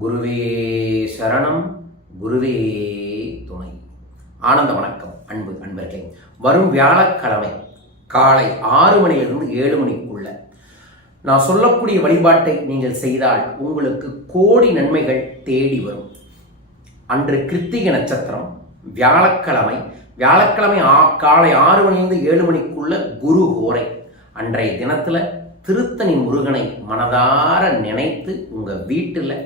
குருவே சரணம் குருவே துணை. ஆனந்த வணக்கம் அன்பு அன்பர்களே. வரும் வியாழக்கிழமை காலை ஆறு மணியிலிருந்து ஏழு மணிக்குள்ள நான் சொல்லக்கூடிய வழிபாட்டை நீங்கள் செய்தால் உங்களுக்கு கோடி நன்மைகள் தேடி வரும். அன்று கிருத்திகை நட்சத்திரம் வியாழக்கிழமை வியாழக்கிழமை காலை ஆறு மணிலிருந்து ஏழு மணிக்குள்ள குரு ஹோரை அன்றைய தினத்தில் திருத்தணி முருகனை மனதார நினைத்து உங்கள் வீட்டில்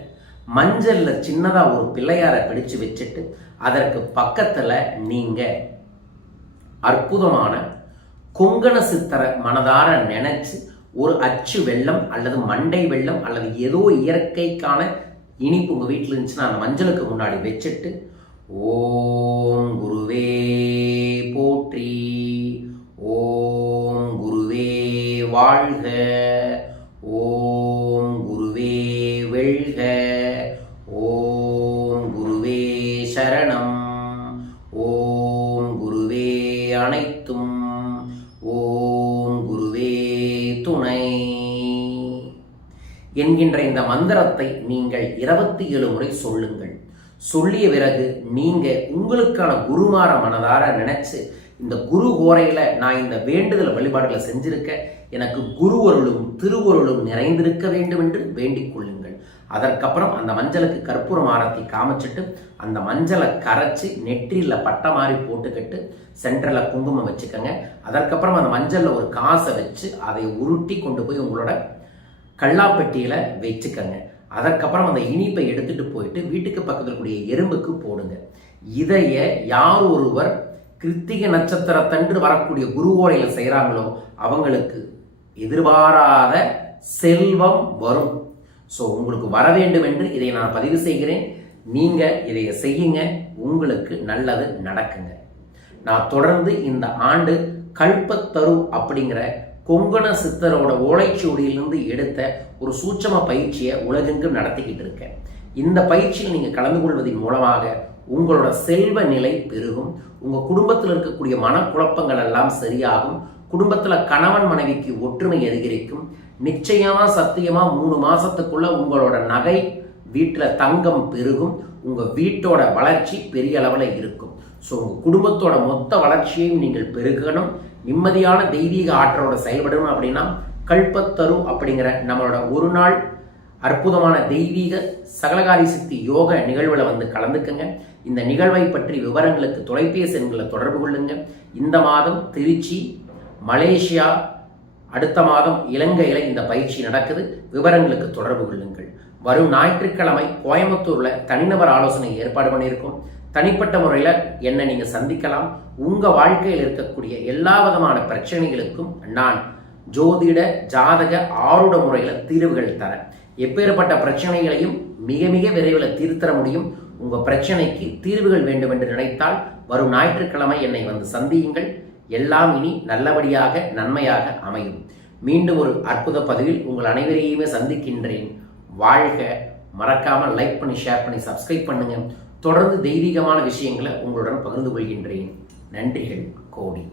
மஞ்சளில் சின்னதாக ஒரு பிள்ளையாரை பிடிச்சு வச்சுட்டு அதற்கு பக்கத்தில் நீங்கள் அற்புதமான கொங்கண சித்தரை மனதார நினைச்சு ஒரு அச்சு வெள்ளம் அல்லது மண்டை வெள்ளம் அல்லது ஏதோ இயற்கைக்கான இனிப்பு உங்கள் வீட்டில் இருந்துச்சுன்னா அந்த மஞ்சளுக்கு முன்னாடி வச்சுட்டு ஓம் குருவே போற்றி ஓம் குருவே வாழ்க. சரணம். ஓம் குருவே அனைத்தும். ஓம் குருவே துணை. என்கின்ற இந்த மந்திரத்தை நீங்கள் இருபத்தி ஏழு முறை சொல்லுங்கள். சொல்லிய பிறகு நீங்க உங்களுக்கான குருமார மனதார நினைச்சு இந்த குரு ஓரையில நான் இந்த வேண்டுதல் வழிபாடுகளை செஞ்சிருக்க எனக்கு குருவருளும் திருவருளும் நிறைந்திருக்க வேண்டும் என்று வேண்டிக் கொள்ளுங்கள். அதற்கப்புறம் அந்த மஞ்சளுக்கு கற்பூரம் ஆரத்தி காமிச்சிட்டு அந்த மஞ்சளை கரைச்சி நெற்றியில் பட்டை மாதிரி போட்டுக்கிட்டு சென்டரில் குங்குமம் வச்சுக்கோங்க. அதற்கப்புறம் அந்த மஞ்சளில் ஒரு காசை வச்சு அதை உருட்டி கொண்டு போய் உங்களோட கல்லாப்பெட்டியில் வச்சுக்கோங்க. அதற்கப்புறம் அந்த இனிப்பை எடுத்துகிட்டு போயிட்டு வீட்டுக்கு பக்கத்தில் கூடிய எறும்புக்கு போடுங்க. இதைய யார் ஒருவர் கிருத்திக நட்சத்திரத்தன்று வரக்கூடிய குருவோடையில் செய்கிறாங்களோ அவங்களுக்கு எதிர்பாராத செல்வம் வரும். ஸோ உங்களுக்கு வர வேண்டும் என்று இதை நான் பதிவு செய்கிறேன். நீங்கள் இதை செய்யுங்க. உங்களுக்கு நல்லது நடக்குங்க. நான் தொடர்ந்து இந்த ஆண்டு கல்பத்தரு அப்படிங்கிற கொங்கண சித்தரோட ஓலைச்சுவடியிலிருந்து எடுத்த ஒரு சூட்சம பயிற்சியை உலகெங்கும் நடத்திக்கிட்டு இருக்கேன். இந்த பயிற்சியில் நீங்கள் கலந்து கொள்வதன் மூலமாக உங்களோட செல்வ நிலை பெருகும். உங்கள் குடும்பத்தில் இருக்கக்கூடிய மனக்குழப்பங்கள் எல்லாம் சரியாகும். குடும்பத்தில் கணவன் மனைவிக்கு ஒற்றுமை அதிகரிக்கும். நிச்சயமா சத்தியமா மூணு மாசத்துக்குள்ள உங்களோட நகை வீட்டில் தங்கம் பெருகும். உங்க வீட்டோட வளர்ச்சி பெரிய அளவில் இருக்கும். ஸோ உங்க குடும்பத்தோட மொத்த வளர்ச்சியையும் நீங்கள் பெருகணும். நிம்மதியான தெய்வீக ஆற்றலோட செயல்படணும் அப்படின்னா கல்பத்தரு அப்படிங்கிற நம்மளோட ஒரு நாள் அற்புதமான தெய்வீக சகலகாரி சித்தி யோக நிகழ்வில் வந்து கலந்துக்கங்க. இந்த நிகழ்வை பற்றி விவரங்களுக்கு தொலைபேசி எண்களை தொடர்பு கொள்ளுங்க. இந்த மாதம் திருச்சி மலேசியா அடுத்த மாதம் இலங்கையில் இந்த பயிற்சி நடக்குது. விவரங்களுக்கு தொடர்பு கொள்ளுங்கள். வரும் ஞாயிற்றுக்கிழமை கோயம்புத்தூரில் தனிநபர் ஆலோசனை ஏற்பாடு பண்ணியிருக்கோம். தனிப்பட்ட முறையில் என்னை நீங்கள் சந்திக்கலாம். உங்கள் வாழ்க்கையில் இருக்கக்கூடிய எல்லா விதமான பிரச்சனைகளுக்கும் நான் ஜோதிட ஜாதக ஆருட முறையில் தீர்வுகள் தரேன். எப்பேற்பட்ட பிரச்சனைகளையும் மிக மிக விரைவில் தீர்த்தர முடியும். உங்கள் பிரச்சனைக்கு தீர்வுகள் வேண்டும் என்று நினைத்தால் வரும் ஞாயிற்றுக்கிழமை என்னை வந்து சந்தியுங்கள். எல்லாம் இனி நல்லபடியாக நன்மையாக அமையும். மீண்டும் ஒரு அற்புத பதிவில் உங்கள் அனைவரையுமே சந்திக்கின்றேன். வாழ்க மறக்காமல் லைக் பண்ணி ஷேர் பண்ணி சப்ஸ்கிரைப் பண்ணுங்க. தொடர்ந்து தெய்வீகமான விஷயங்களை உங்களுடன் பகிர்ந்து கொள்கின்றேன். நன்றிகள் கோடி.